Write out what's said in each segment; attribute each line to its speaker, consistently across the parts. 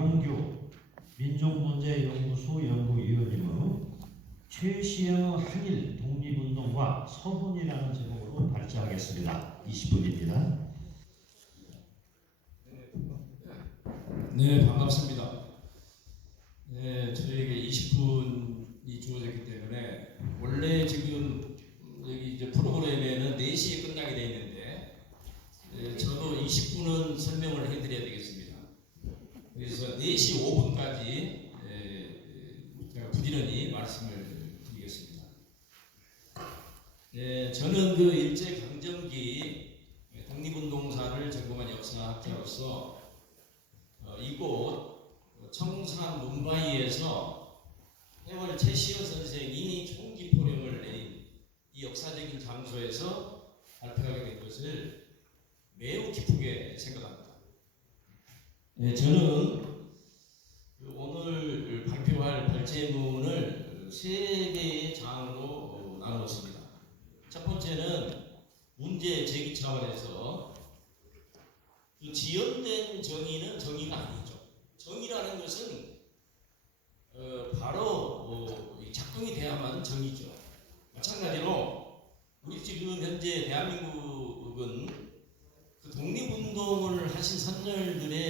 Speaker 1: 영교 민족문제연구소 연구위원님의 최시영 한일 독립운동과 서훈이라는 제목으로 발제하겠습니다. 20분입니다.
Speaker 2: 네, 반갑습니다. 네, 저에게 20분이 주어졌기 때문에 원래 지금 여기 이제 프로그램에는 4시에 끝나게 돼 있는데 예, 저도 20분은 설명을 해드려야 되겠습니다. 그래서 4시 5분까지 예, 제가 부지런히 말씀을 드리겠습니다. 네, 저는 그 일제 강점기 독립운동사를 전공한 역사학자로서 어, 이곳 청산 문바이에서 해월 최시호 선생이 총기 포령을 내린 이 역사적인 장소에서 발표하게 된 것을 매우 기쁘게 생각합니다. 네, 저는 그 오늘 발표할 발제문을 세 개의 장으로 어, 나누었습니다. 첫 번째는 문제 제기 차원에서 그 지연된 정의는 정의가 아니죠. 정의라는 것은 어, 바로 어, 이 작동이 돼야만 정의죠. 마찬가지로 우리 지금 현재 대한민국은 그 독립운동을 하신 선열들의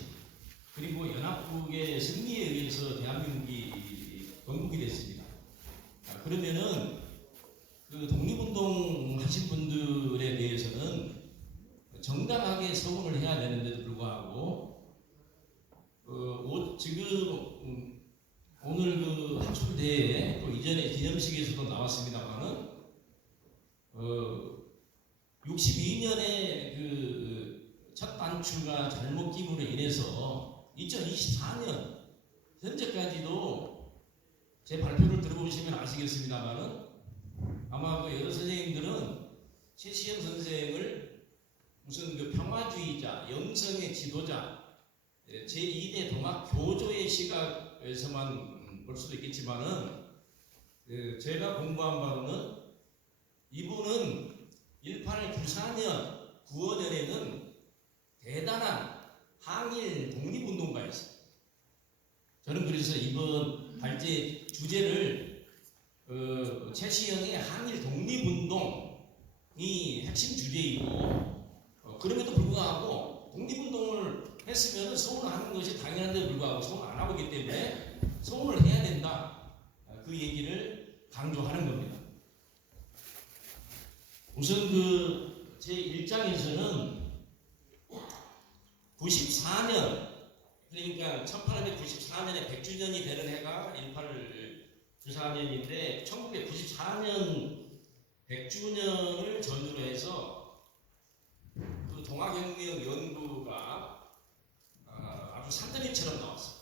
Speaker 2: 그리고 연합국의 승리에 의해서 대한민국이 건국이 됐습니다. 아, 그러면은 그 독립운동 하신 분들에 대해서는 정당하게 서문을 해야 되는데도 불구하고 어, 오- 지금 음, 오늘 그 학술대회 또 이전에 기념식에서도 나왔습니다만은 어, 62년에 그 첫 단추가 잘못 끼므로 인해서 2024년 현재까지도 제 발표를 들어보시면 아시겠습니다만은 아마 그 여러 선생님들은 최시영 선생을 무슨 그 평화주의자, 영성의 지도자, 예, 제2대 동학 교조의 시각에서만 볼 수도 있겠지만은 그 제가 공부한 바로는 이분은 18 94년 9월에는 대단한 항일 독립운동가였어요. 저는 그래서 이번 발제 주제를 어, 최시영의 항일 독립운동이 핵심 주제이고 어, 그럼에도 불구하고 독립운동을 했으면 소원을 하는 것이 당연한데도 불구하고 소원 안 하고 있기 때문에 소원을 해야 된다. 어, 그 얘기를 강조하는 겁니다. 우선 그 제 1장에서는 94년 그러니까 1894년에 100주년이 되는 해가 1894년인데 1994년 100주년을 전후로 해서 그 동학혁명 연구가 아, 아주 산더미처럼 나왔어요.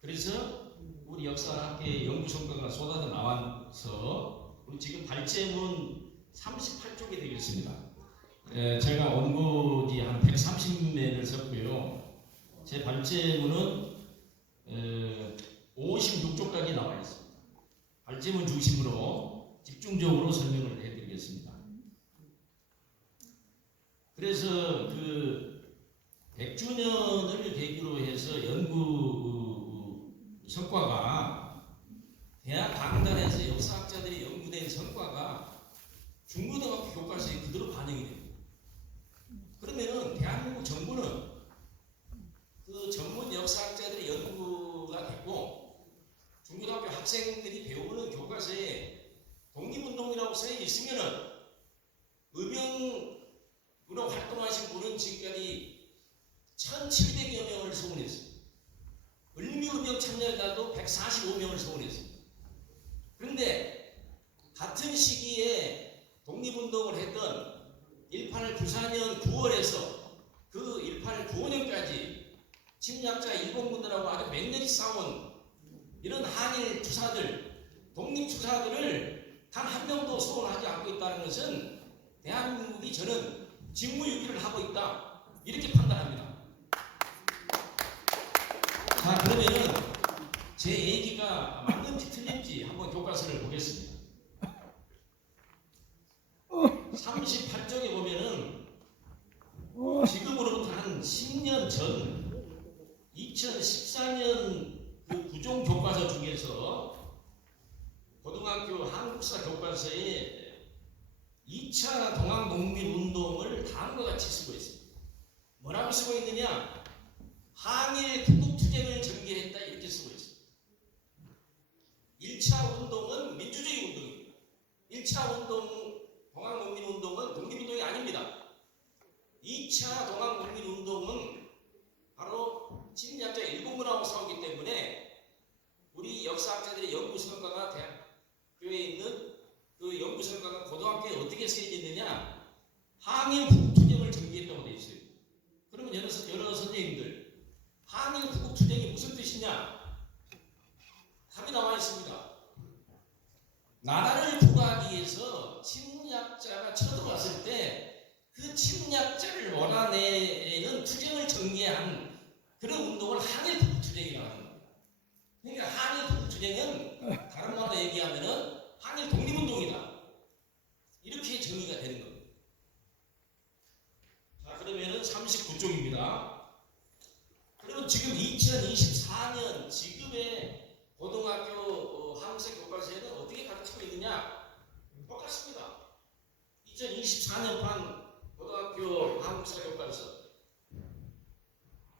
Speaker 2: 그래서 우리 역사학계 연구 성과가 쏟아져 나와서 우리 지금 발제문 38쪽이 되겠습니다. 에, 제가 원고지 한 130면을 썼고요. 제 발제문은 에, 56쪽까지 나와 있습니다. 발제문 중심으로 집중적으로 설명을 해드리겠습니다. 그래서 그 100주년을 계기로 해서 연구 성과가 대학 강단에서 역사학자들이 연구된 성과가 중고등학교 교과서에 그대로 반영이 됩니다. 그러면은 대한민국 정부는 그 전문 역사학자들의 연구가 됐고 중고등학교 학생들이 배우는 교과서에 독립운동이라고 쓰여 있으면은 의병으로 활동하신 분은 지금까지 1,700여 명을 소문했습니다. 을미의병 참여자도 145명을 소문했습니다. 그런데 같은 시기에 독립운동을 했던 1894년 9월에서 그 1895년까지 침략자 일본군들하고 아주 맹렬히 싸운 이런 한일 투사들, 독립 투사들을 단 한 명도 소원하지 않고 있다는 것은 대한민국이 저는 직무유기를 하고 있다 이렇게 판단합니다. 자 그러면은 제 얘기가 맞는지 틀린지 한번 교과서를 보겠습니다. 38쪽에 보면은 지금으로부터 한 10년 전 14년 그 구종 교과서 중에서 고등학교 한국사 교과서에 2차 동학농민운동을 다음과 같이 쓰고 있습니다. 뭐라고 쓰고 있느냐? 항일 구국투쟁을 전개했다 이렇게 쓰고 있습니다. 1차 운동은 민주주의 운동입니다. 1차 운동, 동학농민운동은 독립운동이 아닙니다. 2차 동학농민운동은 바로 침략자 일본군하고 싸우기 때문에 우리 역사학자들의 연구 성과가 대학교에 있는 그 연구 성과가 고등학교에 어떻게 쓰여졌느냐 항일 구국투쟁을 전개했다고 되어 있어요. 그러면 여러, 선- 여러 선생님들 항일 구국투쟁이 무슨 뜻이냐? 답이 나와 있습니다. 나라를 구하기 위해서 침략자가 쳐들어왔을 때 그 침략자를 원한내는 투쟁을 전개한 그런 운동을 항일 구국투쟁이라고 하는 겁니다. 그러니까 항일 구국투쟁은 다른 말로 얘기하면은 항일 독립운동이다. 이렇게 정의가 되는 겁니다. 자, 그러면은 39쪽입니다. 그리고 지금 2024년 지금의 고등학교 어, 한국사 교과서에는 어떻게 가르치고 있느냐? 똑같습니다. 2024년판 한국사 교과서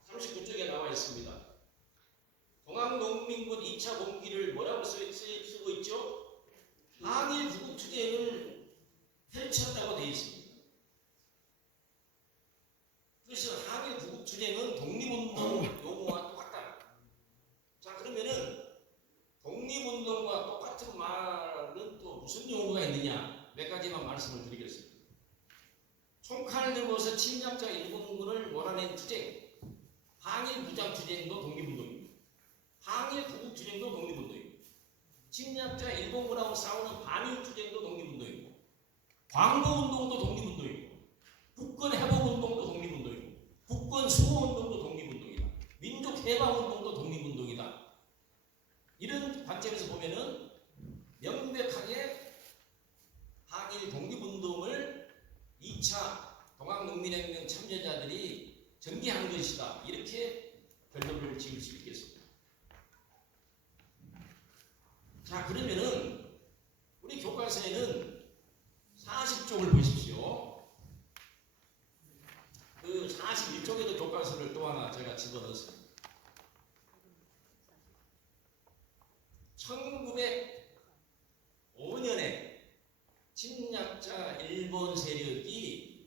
Speaker 2: 39쪽에 나와 있습니다. 동학농민군 2차 공기를 뭐라고 쓰고 있죠? 항일 구국투쟁을 펼쳤다고 되어 있습니다. 그래서 항일 구국투쟁은 독립운동 용어와 똑같다. 자 그러면은 독립운동과 똑같은 말은 또 무슨 용어가 있느냐? 몇 가지만 말씀을 드리겠습니다. 총칼 들고서 침략자 일본군을 몰아낸 투쟁, 항일 무장 투쟁도 독립운동입니다. 항일 구국 투쟁도 독립운동입니다. 침략자 일본군하고 싸우는 반일 투쟁도 독립운동이고, 광고운동도 독립운동이고, 국권 회복운동도 독립운동이고, 국권 수호운동도 독립운동이다. 민족해방운동도 독립운동이다. 이런 관점에서 보면은 명백하게 항일 독립운동을 2차 동학농민혁명 참여자들이 전개한 것이다. 이렇게 결론을 지을 수 있겠습니다. 자, 그러면은 우리 교과서에는 40쪽을 보십시오. 그 41쪽에도 교과서를 또 하나 제가 집어넣었습니다. 1905년에 침략자 일본 세력이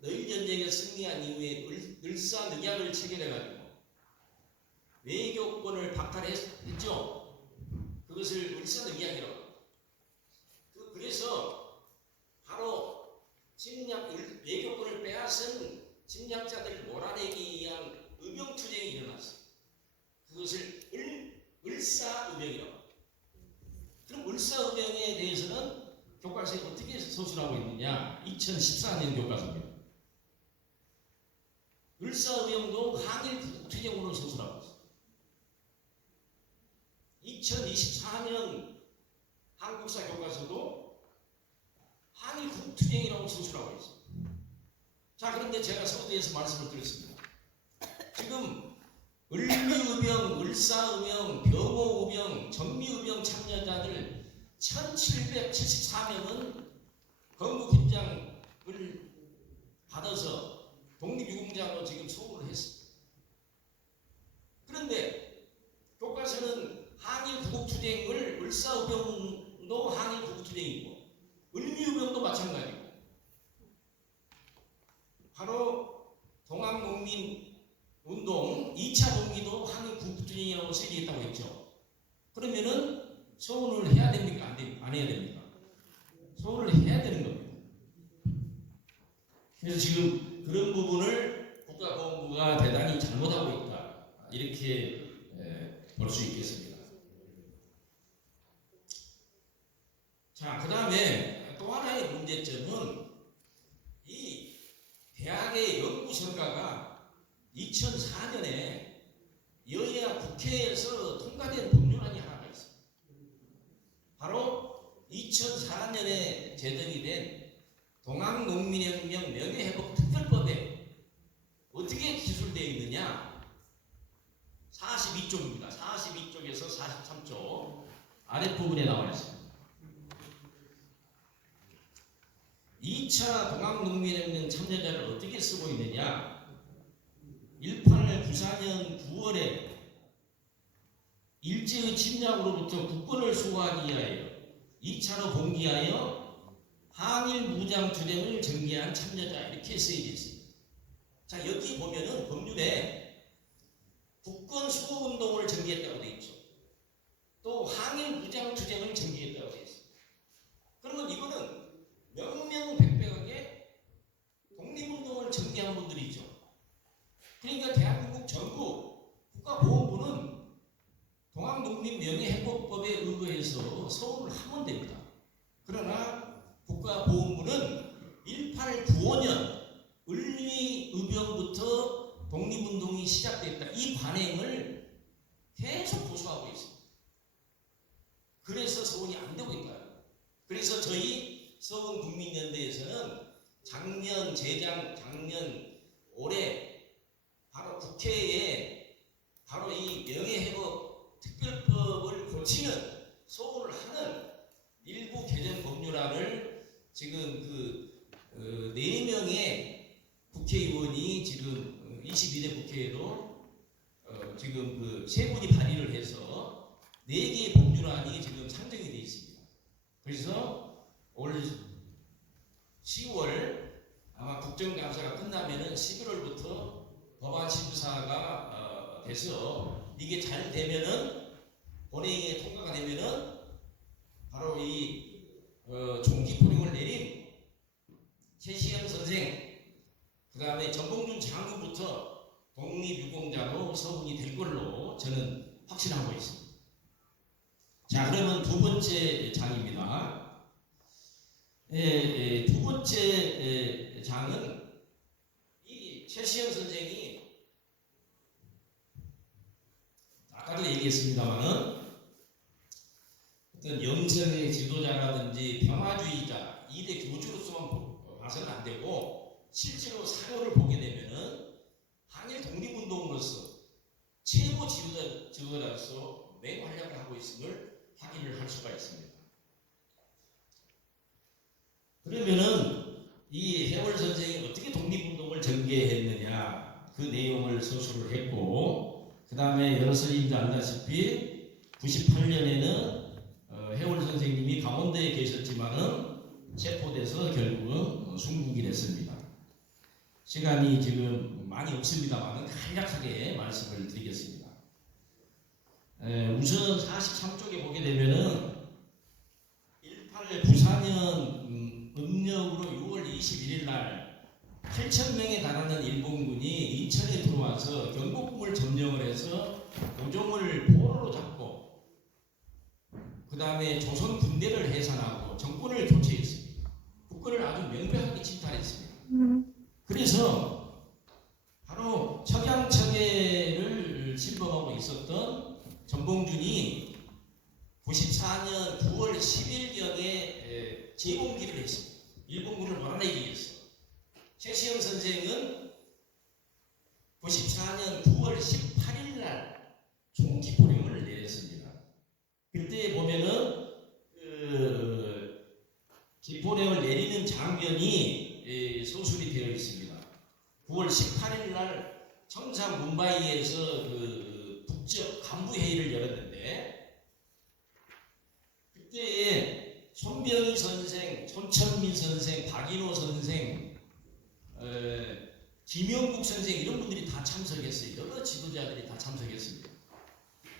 Speaker 2: 너일 전쟁에 승리한 이후에 을- 을사늑약을 체결해가지고 외교권을 박탈했죠. 그것을 을사늑약이라고. 합니다. 그- 그래서 바로 침략 을- 외교권을 빼앗은 침략자들을 몰아내기 위한 의병투쟁이 일어났어요. 그것을 을, 을사의병이라고. 합니다. 그럼 을사의병에 대해서는 교과서에 어떻게 서술하고 있느냐? 2014년 교과서입니다. 을사의병도 항일 구국투쟁으로 서술하고 있습니다. 2024년 한국사 교과서도 항일 구국투쟁이라고 서술하고 있습니다. 자, 그런데 제가 서두에서 말씀을 드렸습니다. 지금 을미의병, 을사의병, 병호의병, 전미의병 참여자들 1774명은 건국훈장을 받아서 독립유공자로 지금 소구를 했습니다. 그런데 교과서는 항일 구국투쟁을 을사의병도 항일 구국투쟁이고 을미의병도 마찬가지고 바로 동학농민 운동 2차 동기도 항일 구국투쟁이라고 쓰여있다고 했죠. 그러면은 소원을 해야 됩니까? 안, 됩니까? 안 해야 됩니까? 소원을 해야 되는 겁니다. 그래서 지금 그런 부분을 국가보훈부가 대단히 잘못하고 있다. 이렇게 볼 수 있겠습니다. 자, 그 다음에 또 하나의 문제점은 이 대학의 연구 성과가 2004년에 여야 국회에서 통과된 법률안이 하나가 있습니다. 바로 2004년에 제정이 된 명예회복 특별법에 어떻게 기술되어 있느냐? 42쪽입니다. 42쪽에서 43쪽 아랫부분에 나와 있습니다. 2차 동학농민혁명 참여자를 어떻게 쓰고 있느냐? 1894년 9월에 일제의 침략으로부터 국권을 수호하기 위하여 2차로 봉기하여 항일 무장 투쟁을 전개한 참여자 이렇게 쓰여져 있습니다. 자 여기 보면은 법률에 국권 수호 운동을 전개했다고 돼 있죠. 또 항일 무장 투쟁을 전개했다고 돼 있습니다. 그러면 이거는 명명백백하게 독립운동을 전개한 분들이죠. 그러니까 대한민국 전국 국가보훈부는 동학농민명예회복법에 의거해서 서울을 하면 됩니다. 국가 보훈부는 1895년 을미의병부터 독립운동이 시작됐다. 이 관행을 계속 고수하고 있습니다. 그래서 서울이 안 되고 있다. 그래서 저희 서울 국민연대에서는 작년 재장 작년 올해 바로 국회에 바로 이 명예회복 특별법을 고치는 소원을 하는 일부 개정 법률안을 지금 그 어, 네 명의 국회의원이 지금 22대 국회에도 어, 지금 그 세 분이 발의를 해서 네 개의 법률안이 지금 상정이 되어 있습니다. 그래서 올 10월 아마 국정감사가 끝나면은 11월부터 법안 심사가 어, 돼서 이게 잘 되면은 본회의에 통과가 되면은 바로 이 어, 총기포령을 내린 최시영 선생 그 다음에 전봉준 장군부터 독립유공자로 서훈이 될 걸로 저는 확신하고 있습니다. 자 그러면 두 번째 장입니다. 예, 예, 두 번째 예, 장은 이 최시영 선생이 아까도 얘기했습니다만은 어떤 영성의 지도자라든지 평화주의자 이대 교주로서만 봐서는 안 되고 실제로 사료를 보게 되면은 항일 독립운동으로서 최고 지도자, 지도자로서 맹활약을 하고 있음을 확인을 할 수가 있습니다. 그러면은 이 해월 선생이 어떻게 독립운동을 전개했느냐 그 내용을 서술을 했고 그 다음에 여러 선생님도 알다시피 98년에는 어, 해월 선생님이 강원도에 계셨지만은 체포돼서 결국은 순국이 됐습니다. 시간이 지금 많이 없습니다만은 간략하게 말씀을 드리겠습니다. 에, 우선 43쪽에 보게 되면은 1894년 음, 음력으로 6월 21일 날 8,000명에 달하는 일본군이 인천에 들어와서 경복궁을 점령을 해서 고종을 다음에 조선 군대를 해산하고 정권을 교체했습니다. 국권을 아주 명백하게 침탈했습니다. 그래서 바로 척양척예를 신봉하고 있었던 전봉준이 94년 9월 10일경에 재봉기를 했습니다. 일본군을 몰아내기 위해서. 최시영 선생은 94년 9월 18일 날 총기포령을. 그때 보면은 그 기포령을 내리는 장면이 예, 소술이 되어 있습니다. 9월 18일 날 청산 문바이에서 그 북적 간부 회의를 열었는데 그때에 손병희 선생, 손천민 선생, 박인호 선생, 에, 김영국 선생 이런 분들이 다 참석했어요. 여러 지도자들이 다 참석했습니다.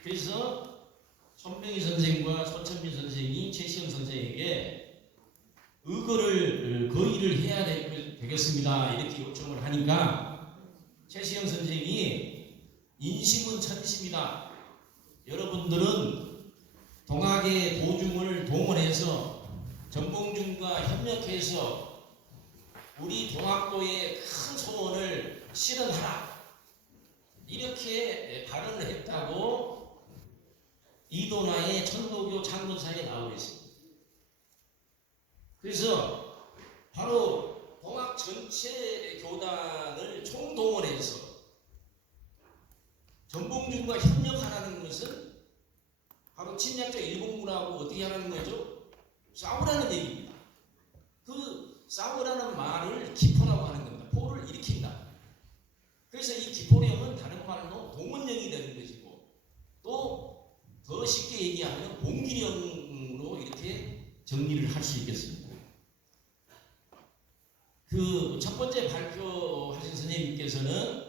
Speaker 2: 그래서 손병희 선생과 손천민 선생이 최시영 선생에게 의거를 어, 거의를 해야 되- 되겠습니다. 이렇게 요청을 하니까 최시영 선생이 인심은 천심이다. 여러분들은 동학의 도중을 동원해서 전봉준과 협력해서 우리 동학도의 큰 소원을 실현하라. 이렇게 발언을 했다고 이도나의 천도교 창건사에 나오고 있습니다. 그래서 바로 동학 전체 교단을 총동원해서 전봉준과 협력하라는 것은 바로 침략자 일본군하고 어떻게 하라는 거죠? 싸우라는 얘기입니다. 그 싸우라는 말을 기포라고 하는 겁니다. 포를 일으킨다. 그래서 이 기포령은 다른 말로 동원령이 되는 것이고 또 더 쉽게 얘기하면 봉기령으로 이렇게 정리를 할 수 있겠습니다. 그 첫 번째 발표하신 선생님께서는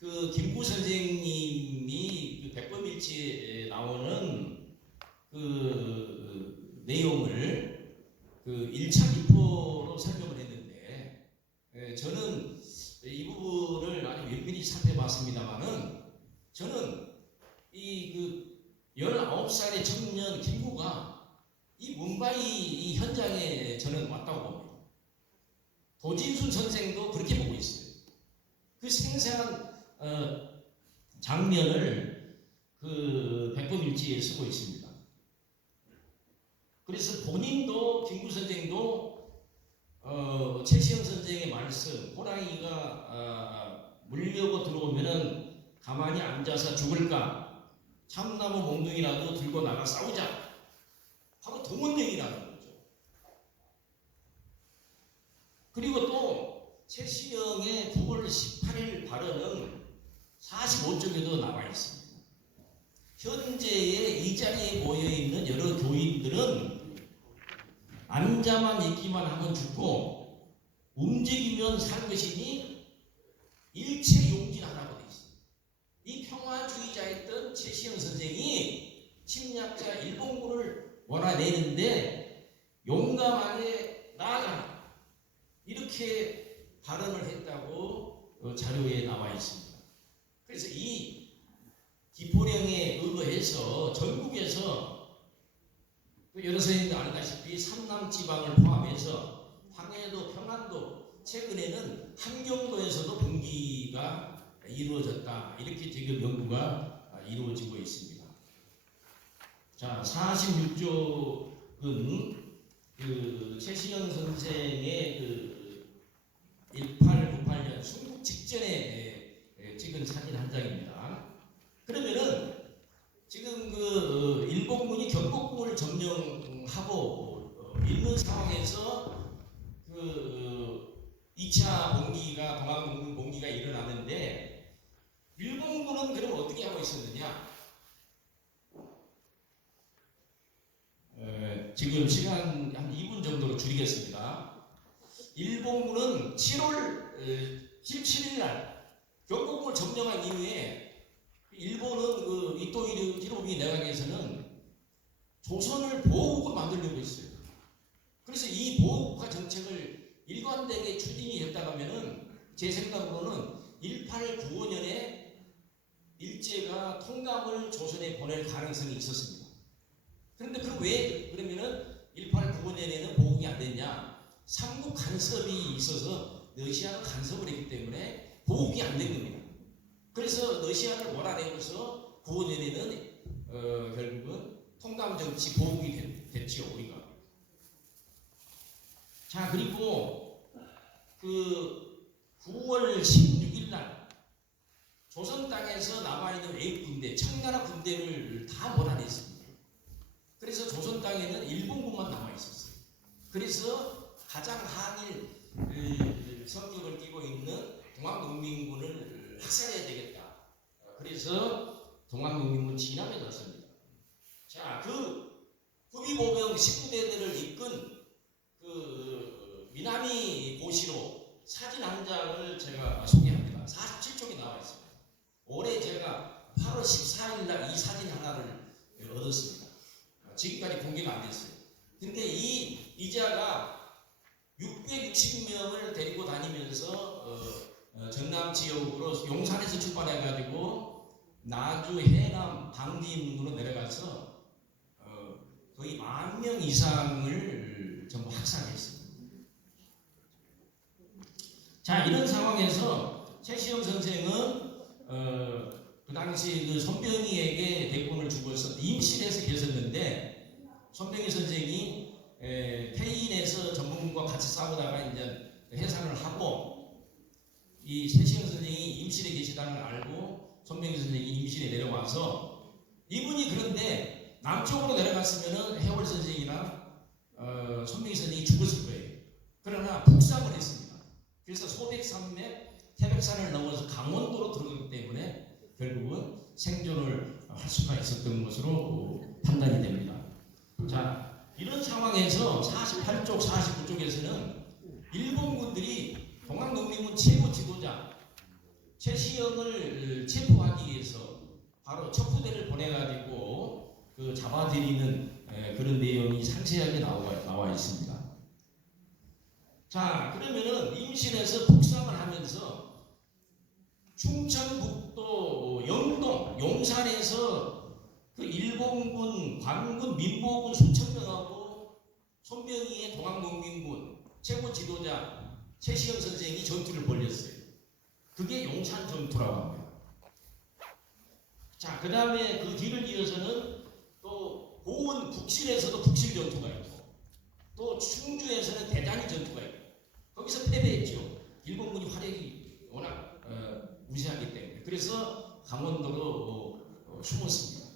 Speaker 2: 그 김구 선생님이 그 백범일지에 나오는 그 내용을 그 1차 기포로 설명을 했는데 에, 저는 이 부분을 아주 면밀히 살펴봤습니다만은 저는 이그 19살의 청년 김구가 이 문바이 이 현장에 저는 왔다고 봅니다. 도진순 선생도 그렇게 보고 있어요. 그 생생한 어, 장면을 그 백범일지에 쓰고 있습니다. 그래서 본인도 김구 선생도 어, 최시영 선생의 말씀 호랑이가 아, 물려고 들어오면은 가만히 앉아서 죽을까 참나무 몽둥이라도 들고 나가 싸우자 바로 동원령이라는 거죠. 그리고 또 최시영의 9월 18일 발언은 45쪽에도 나와 있습니다. 현재의 이 자리에 모여 있는 여러 교인들은 앉아만 있기만 하면 죽고 움직이면 살 것이니 일체 용진하라고 돼 있습니다. 이 평화주의자였던 최시영 선생이 침략자 몰아내는데 용감하게 나아가라 이렇게 발언을 했다고 어, 자료에 나와 있습니다. 그래서 이 기포령에 의거해서 전국에서 또 여러 선생님도 아시다시피 삼남 지방을 포함해서 황해도 평안도 최근에는 함경도에서도 분기가 이루어졌다 이렇게 지금 연구가 이루어지고 있습니다. 자 46쪽은 그 최시영 선생의 그 1898년 순국 직전에 에, 에, 찍은 사진 한 장입니다. 그러면은 지금 그 어, 일본군이 경복궁을 점령하고 어, 있는 상황에서 그 2차 봉기가 동학공군 봉기가 일어나는데 일본군은 그럼 어떻게 하고 있었느냐? 에, 지금 시간 한 2분 정도로 줄이겠습니다. 일본군은 7월 17일 날 경복궁을 점령한 이후에 일본은 그 이토 히로부미 내각에서는 조선을 보호국으로 만들려고 했어요. 그래서 이 보호국가 정책을 일관되게 추진이 됐다면은 제 생각으로는 1895년에 일제가 통감을 조선에 보낼 가능성이 있었습니다. 왜 그러면은 1895년에는 보호국이 안 됐냐? 삼국 간섭이 있어서 러시아가 간섭을 했기 때문에 보호국이 안 된 겁니다. 그래서 러시아를 몰아내면서 95년에는 어, 결국은 통감 정치 됐, 됐죠 우리가. 자 그리고 그 9월 16일 날 조선 땅에서 남아 있는 외국 군대, 청나라 군대를 다 몰아냈습니다. 그래서 조선 땅에는 일본군만 남아 있었어요. 그래서 가장 한일 그, 성격을 띠고 있는 동학농민군을 학살해야 되겠다. 그래서 동학농민군 진압에 들었습니다. 자, 그 후비보병 19대들을 이끈 그 미나미 고시로 사진 한 장을 제가 소개합니다. 47쪽에 나와 있습니다. 올해 제가 8월 14일 날 이 사진 하나를 얻었습니다. 지금까지 공개가 안 됐어요. 근데 이 이자가 660명을 데리고 다니면서 어, 어, 전남 지역으로 용산에서 출발해가지고 나주, 해남, 방지문으로 내려가서 어, 거의 만 명 이상을 전부 학살했습니다. 자 이런 상황에서 최시영 선생은 어, 그 당시 그 손병희에게 주고서 임실에서 계셨는데 손병희 선생이 에, 태인에서 전문군과 같이 싸우다가 이제 해산을 하고 이 최시영 선생이 임실에 계시다는 걸 알고 손병희 선생이 임신에 내려와서 이분이 그런데 남쪽으로 내려갔으면은 해월 선생이나 어, 손병희 선생이 죽었을 거예요. 그러나 북상을 했습니다. 그래서 소백산맥 태백산을 넘어서 강원도로 들어가기 때문에 결국은 생존을 할 수가 있었던 것으로 판단이 됩니다. 자, 이런 상황에서 48쪽, 49쪽에서는 일본군들이 동학농민군 최고 지도자 최시영을 체포하기 위해서 바로 첩부대를 보내가지고 그 잡아들이는 에, 그런 내용이 상세하게 나와, 나와 있습니다. 자, 그러면은 임신에서 북상을 하면서 충청북도 용산에서 그 일본군, 관군, 민보군 수천 명하고 손병희의 동학농민군 최고 지도자 최시영 선생이 전투를 벌였어요. 그게 용산 전투라고 합니다. 자, 그 다음에 그 뒤를 이어서는 또 고은 북실에서도 북실 전투가 있고 또 충주에서는 대단히 전투가 있고 거기서 패배했죠. 일본군이 화력이 워낙 어, 우세하기 때문에 그래서 강원도로 어, 어, 숨었습니다.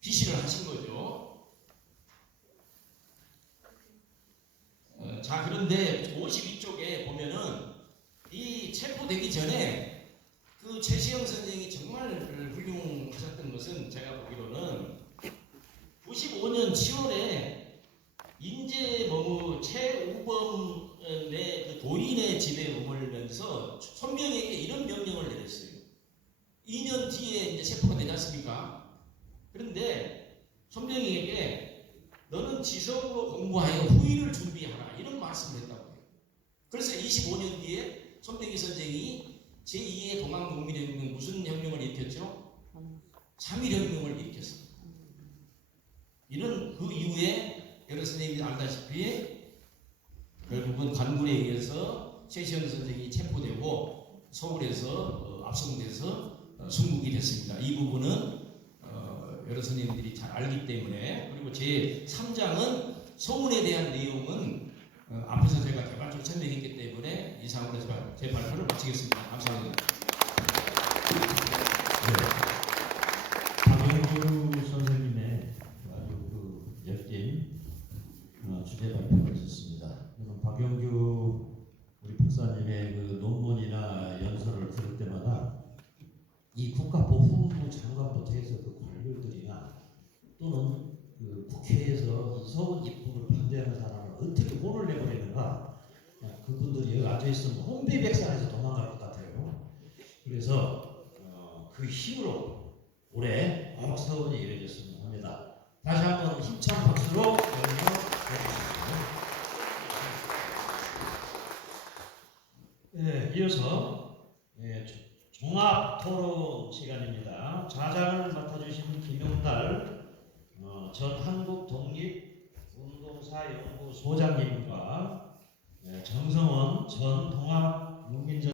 Speaker 2: 피신을 하신 거죠. 어, 자 그런데 52쪽에 보면은 이 체포되기 전에 그 최시영 선생이 정말 훌륭하셨던 것은 제가 보기로는 95년 7월에 인제 머무 최우범의 그 도인의 집에 머물면서 손명에게 이런 명령을 내렸어요. 2년 뒤에 이제 체포가 되지 않습니까? 그런데 손명에게 너는 지성으로 공부하여 후일을 준비하라 이런 말씀을 했다고 해요. 그래서 25년 뒤에 손병희 선생이 제2의 동학농민혁명 무슨 혁명을 일으켰죠? 3.1혁명을 일으켰습니다. 이런 그 이후에 여러 선생님이 알다시피 결국은 관군에 의해서 최시영 선생이 체포되고 서울에서 어, 압송돼서 어, 순국이 됐습니다. 이 부분은 어, 여러 선생님들이 잘 알기 때문에 그리고 제 3장은 소문에 대한 내용은 어, 앞에서 제가 개발적으로 설명했기 때문에 이상으로 제 발표를 마치겠습니다. 감사합니다.
Speaker 1: 박